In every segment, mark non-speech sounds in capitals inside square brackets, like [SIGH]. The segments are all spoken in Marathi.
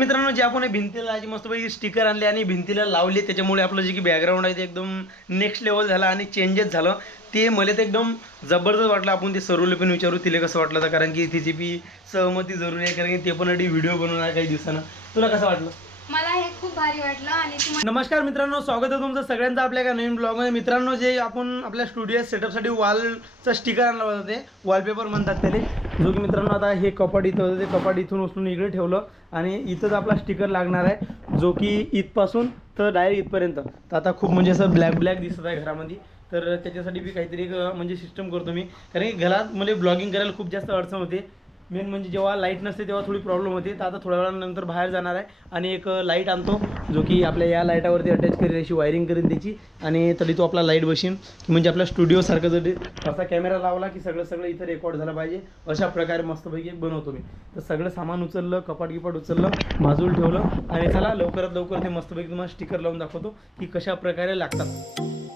मित्रांनो जे आपण भिंतीला जी मस्तपैकी स्टिकर आणले आणि भिंतीला लावले त्याच्यामुळे आपलं जे की बॅकग्राऊंड आहे ते एकदम नेक्स्ट लेवल झालं आणि चेंजेस झालं. ते मला तर एकदम जबरदस्त वाटलं. आपण ते सर्वले पण विचारू तिला कसं वाटलं तर कारण की तिची बी सहमती जरुरी आहे कारण की ते पण व्हिडिओ बनवणार काही दिवसानं. तुला कसं वाटलं? मला हे खूप भारी वाटलं आणि नमस्कार मित्रांनो स्वागत आहे तुमचं सगळ्यांचं आपल्या एका नवीन ब्लॉगमध्ये मित्रांनो जे आपण आपल्या स्टुडिओ सेटअपसाठी वॉलचं स्टिकर आणलं होतं ते वॉलपेपर म्हणतात त्याला. जो की मित्रांनो आता हे कपाट इथं होतं ते कपाट इथून उचलून इकडे ठेवलं आणि इथंच आपला स्टिकर लागणार आहे जो की इथपासून तर डायरेक्ट इथपर्यंत. तर आता खूप म्हणजे असं ब्लॅक ब्लॅक दिसत आहे घरामध्ये. तर त्याच्यासाठी मी काहीतरी म्हणजे सिस्टम करतो मी. कारण की घरात म्हणजे मला ब्लॉगिंग करायला खूप जास्त अडचण होते. मेन म्हणजे जेव्हा लाइट नसते तेव्हा थोडी प्रॉब्लेम होते. तर आता थोड्या वेळानंतर बाहेर जाणार आहे आणि एक लाइट आणतो जो की आपल्या या लाईटावरती अटॅच करेल अशी वायरिंग करेन त्याची. आणि तरी तो आपला लाइट बसेन म्हणजे आपल्या स्टुडिओसारखं जरी असा कॅमेरा लावला की सगळं सगळं इथं रेकॉर्ड झालं पाहिजे. अशा प्रकारे मस्तपैकी बनवतो मी. तर सगळं सामान उचललं कपाट गिपाट उचललं बाजूला ठेवलं. आणि चला लवकरात लवकर ते मस्तपैकी तुम्हाला स्टिकर लावून दाखवतो की कशा प्रकारे लागतात.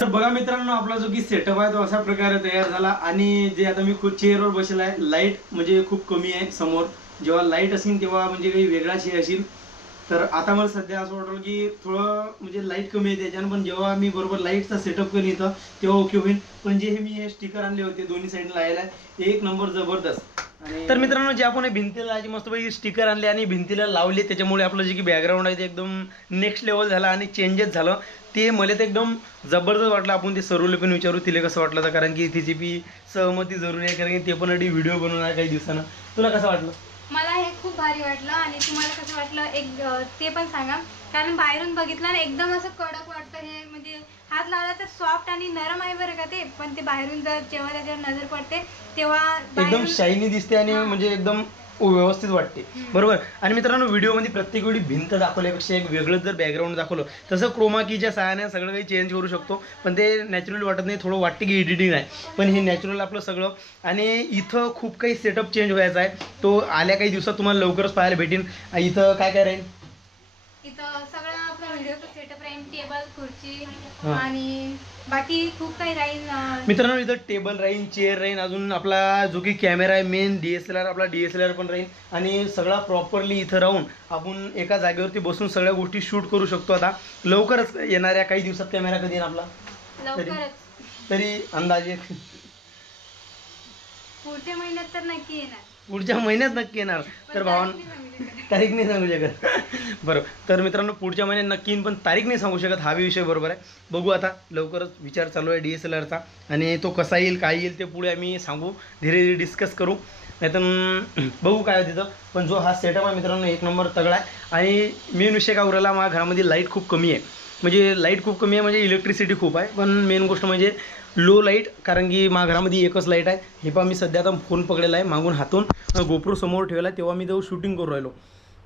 तर बघा मित्रांनो आपला जो की सेटअप आहे तो अशा प्रकारे तयार झाला. आणि जे आता मी खूप चेअरवर बसलेला आहे लाइट म्हणजे खूप कमी आहे समोर. जेव्हा लाइट असेल तेव्हा म्हणजे काही वेगळा चेअर असेल. तर आता मला सध्या असं वाटलं की थोडं म्हणजे लाइट कमी आहे त्याच्यानं पण जेव्हा मी बरोबर लाईटचा सेटअप करून येतं तेव्हा ओके होईल. पण जे हे मी हे स्टिकर आणले होते दोन्ही साईडला आहे एक नंबर जबरदस्त. तर मित्रांनो जे आपण भिंतीला मस्त मस्तपैकी स्टिकर आणले आणि भिंतीला लावले त्याच्यामुळे आपलं जे की बॅकग्राऊंड आहे ते एकदम नेक्स्ट लेवल झालं आणि चेंजेस झालं. ते मला तर एकदम जबरदस्त वाटलं. आपण ते सर्वले पण विचारू तिला कसं वाटलं तर कारण की तिची बी सहमती जरुरी आहे कारण की ते पण व्हिडिओ बनवणार काही दिवसानं. तुला कसं वाटलं? मला हे खूप भारी वाटलं आणि तुम्हाला कसं वाटलं एक ते पण सांगा. कारण बाहेरून बघितलं ना एकदम असं कडक वाटतं हे. म्हणजे हात लावला तर सॉफ्ट आणि नरम आहे बरं का ते. पण ते बाहेरून जर जेव्हा त्याच्यावर नजर पडते तेव्हा एकदम शायनी दिसते आणि. म्हणजे एकदम व्यवस्थित वाटते. बरोबर? आणि मित्रांनो व्हिडिओमध्ये प्रत्येक वेळी भिंत दाखवल्यापेक्षा एक वेगळं जर बॅकग्राऊंड दाखवलं तसं क्रोमा कीच्या सहाय्याने सगळं काही चेंज करू शकतो. पण ते नॅचरल वाटत नाही थोडं वाटते की एडिटिंग आहे. पण हे नॅचरल आपलं सगळं. आणि इथं खूप काही सेटअप चेंज व्हायचा आहे. तो आल्या काही दिवसात तुम्हाला लवकरच पाहायला भेटेन आ, इथं काय काय राहील? इथं सगळं आपलं व्हिडिओचं सेटअप राहील टेबल खुर्ची हां. आणि बाकी खूप काही राहील अं, मित्रांनो इथं टेबल राहील चेअर राहील अजून आपला जो की कॅमेरा आहे main D S L R आपला डी एस एल आर पण राहील आणि सगळा प्रॉपरली इथं राहून आपण एका जागेवरती बसून सगळ्या गोष्टी शूट करू शकतो आता. लवकरच येणाऱ्या काही दिवसात कॅमेरा कधी येईल आपला? लवकरच. तरी अंदाजे पुढच्या महिन्यात तर नक्की येणार. पुढच्या महिन्यात नक्की येणार. तर भावान तारीख नाही सांगू शकत. [LAUGHS] बरं तर मित्रांनो पुढच्या महिन्यात नक्की येईन पण तारीख नाही सांगू शकत. हा विषय बरोबर आहे. बघू आता लवकरच विचार चालू आहे डी एस एल आरचा. आणि तो कसा येईल काय येईल ते पुढे आम्ही सांगू. धीरे धीरे डिस्कस करू. नाही तर [CLEARS THROAT] बघू काय होतं तिथं. पण जो हा सेटअप आहे मित्रांनो एक नंबर तगडा आहे. आणि मेन विषय काय उरला माझ्या घरामध्ये लाइट खूप कमी आहे. म्हणजे लाइट खूप कमी आहे म्हणजे इलेक्ट्रिसिटी खूप आहे. पण मेन गोष्ट म्हणजे लो लाइट कारण की माझ्या घरामध्ये एकच लाइट आहे. हे पण मी सध्या आता फोन पकडलेला आहे मागून हातून. गोप्रो समोर ठेवला आहे तेव्हा मी तो शूटिंग करू राहिलो.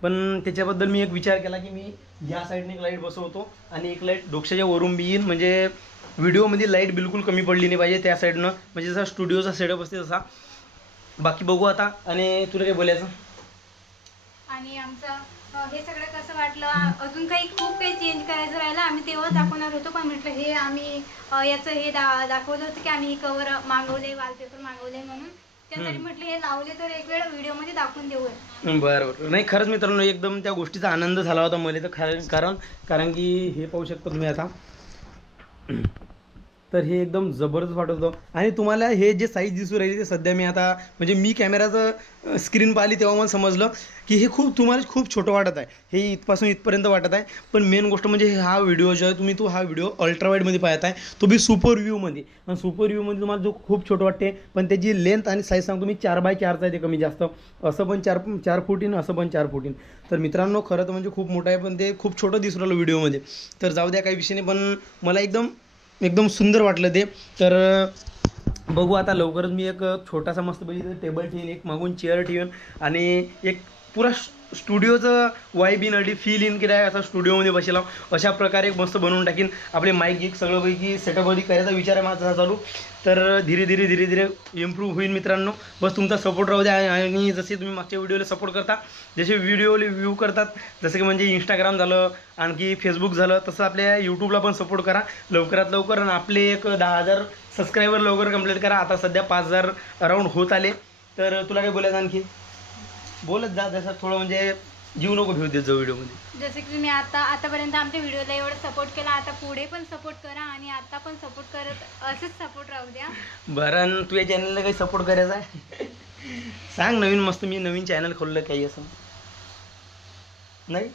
पण त्याच्याबद्दल मी एक विचार केला की मी या साईडने एक लाइट बसवतो आणि एक लाइट डोक्याच्या वरून बी येईन. म्हणजे व्हिडिओमध्ये लाइट बिलकुल कमी पडली नाही पाहिजे त्या साईडनं म्हणजे जसा स्टुडिओचा सेटअप असते तसा. बाकी बघू आता. आणि तुला काय बोलायचं? आणि आमचा हे सगळं कसं वाटलं? अजून काही खूप काही चेंज करायचं राहिलं? आम्ही तेव्हा दाखवणार होतो पण म्हटलं हे आम्ही याचं हे दा दाखवलं होतं की आम्ही हे कवर मागवले वॉलपेपर मागवले म्हणून. त्यासाठी. म्हटलं हे लावले तर एक वेळ व्हिडिओमध्ये दाखवून देऊ बरं बरं नाही खरंच मित्रांनो एकदम त्या गोष्टीचा आनंद झाला होता मला तर कारण कारण की हे पाहू शकता तुम्ही आता. तर हे एकदम जबरदस्त वाटत होतं. आणि तुम्हाला हे जे साईज दिसू राहिली ते सध्या मी आता म्हणजे मी कॅमेराचं स्क्रीन पाहिली तेव्हा मला समजलं की हे खूप तुम्हाला खूप छोटं वाटत आहे. हे इथपासून इथपर्यंत वाटत आहे. पण मेन गोष्ट म्हणजे हा व्हिडिओ जो आहे तुम्ही तो हा व्हिडिओ अल्ट्रावाईडमध्ये पाहत आहे. तो बी सुपर व्ह्यूमध्ये आणि सुपर व्ह्यूमध्ये तुम्हाला जो खूप छोटं वाटते पण त्याची लेंथ आणि साईज सांगतो मी चार बाय चारचा आहे ते कमी जास्त. असं पण चार चार फुटीन असं पण चार फुटीन तर मित्रांनो खरं तर म्हणजे खूप मोठं आहे पण ते खूप छोटं दिसू राहिलं व्हिडिओमध्ये तर जाऊ द्या काही विषय नाही पण मला एकदम एकदम सुंदर वाटलं ते. तर बघू आता लवकरच मी एक छोटासा मस्त मस्तपैकी टेबल ठेवीन एक मागून चेअर ठेवीन आणि एक पुरा स्टुडिओचं वाय इन अडी फील इन केलं आहे असं स्टुडिओमध्ये बसेल. अशा प्रकारे एक मस्त बनवून टाकीन. आपले माईक गिक सगळंपैकी सेटअपमध्ये करायचा विचार आहे माझा चालू. तर धीरे धीरे धीरे धीरे इम्प्रूव्ह होईल मित्रांनो. बस तुमचा सपोर्ट राहू द्या. आणि जसे तुम्ही मागच्या व्हिडिओला सपोर्ट करता जसे व्हिडिओला व्ह्यू करतात जसं की म्हणजे इंस्टाग्राम झालं आणखी फेसबुक झालं तसं आपल्या यूट्यूबला पण सपोर्ट करा. लवकरात लवकर आणि आपले एक दहा हजार सबस्क्रायबर लवकर कंप्लीट करा. आता सध्या पाच हजार अराऊंड होत आले. तर तुला काय बोलायचं आणखी? बोलत जा जसं थोडं म्हणजे जीव नको घेऊ देत जाऊ व्हिडिओमध्ये. जसं की तुम्ही आता आतापर्यंत आमच्या व्हिडिओला एवढं सपोर्ट केला आता पुढे पण सपोर्ट करा आणि आता पण सपोर्ट करत असंच सपोर्ट राहू द्या. बरं आणि तू या चॅनलला काही सपोर्ट करायचा आहे? सांग नवीन मस्त मी नवीन चॅनल खोललं काही असं. नाही?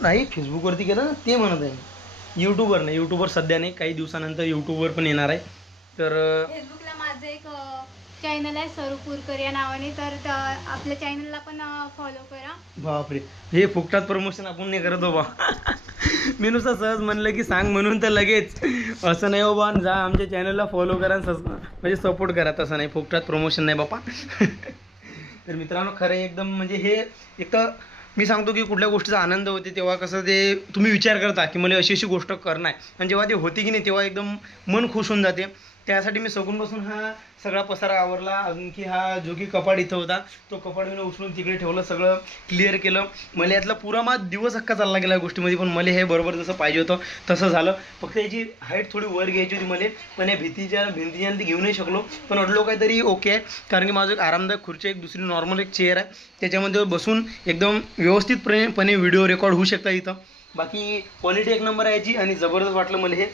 नाही फेसबुकवरती केलं ना ते म्हणत आहे. मी यूट्यूबवर नाही यूट्यूबवर सध्या नाही काही दिवसानंतर यूट्यूबवर पण येणार आहे. तर अं, एक चॅनल आहे सरुपूरकर या नावाने. तर त- आपल्या चॅनलला पण फॉलो करा. बापरे. हे फुकटात प्रमोशन आपण नाही करत हो बा [LAUGHS] मी नुसतं सहज म्हणलं की सांग म्हणून तर लगेच. असं नाही हो बा जा आमच्या चॅनलला फॉलो करा आणि सस म्हणजे सपोर्ट करा. तसं नाही फुकटात प्रमोशन नाही बापा. [LAUGHS] तर मित्रांनो खरं एकदम म्हणजे हे एक तर मी सांगतो की कुठल्या गोष्टीचा आनंद होते तेव्हा कसं ते तुम्ही विचार करता की मला अशी अशी गोष्ट करणार आहे. आणि जेव्हा ते होते की नाही तेव्हा एकदम मन खुश होऊन जाते. त्यासाठी मी सगून बसून हा सगळा पसारा आवरला. आणखी हा जो की कपाट इथं होता तो कपाट मी उचलून तिकडे ठेवलं सगळं क्लिअर केलं. मला यातला पुरा मा दिवस हक्का चालला गेला गोष्टीमध्ये पण मला हे बरोबर जसं पाहिजे होतं तसं झालं. फक्त याची हाईट थोडी वर घ्यायची होती मला पण या भीतीच्या भिंतीच्या ती घेऊ नाही शकलो. पण अडलो काहीतरी ओके आहे कारण की माझं एक आरामदायक खुर्ची एक दुसरी नॉर्मल एक चेअर आहे. त्याच्यामध्ये बसून एकदम व्यवस्थितपणे व्हिडिओ रेकॉर्ड होऊ शकता इथं. बाकी क्वालिटी एक नंबर आहे याची आणि जबरदस्त वाटलं मला हे.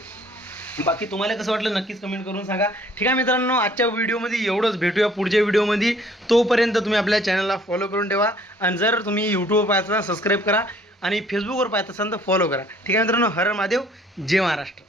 बाकी तुम्हाला कसं वाटलं नक्कीच कमेंट करून सांगा. ठीक आहे मित्रांनो आजच्या व्हिडिओमध्ये एवढंच. भेटूया पुढच्या व्हिडिओमध्ये. तोपर्यंत तुम्ही आपल्या चॅनलला फॉलो करून ठेवा. आणि जर तुम्ही यूट्यूबवर पाहता सबस्क्राईब करा. आणि फेसबुकवर पाहत असाल तर फॉलो करा. ठीक आहे मित्रांनो हर महादेव जय महाराष्ट्र.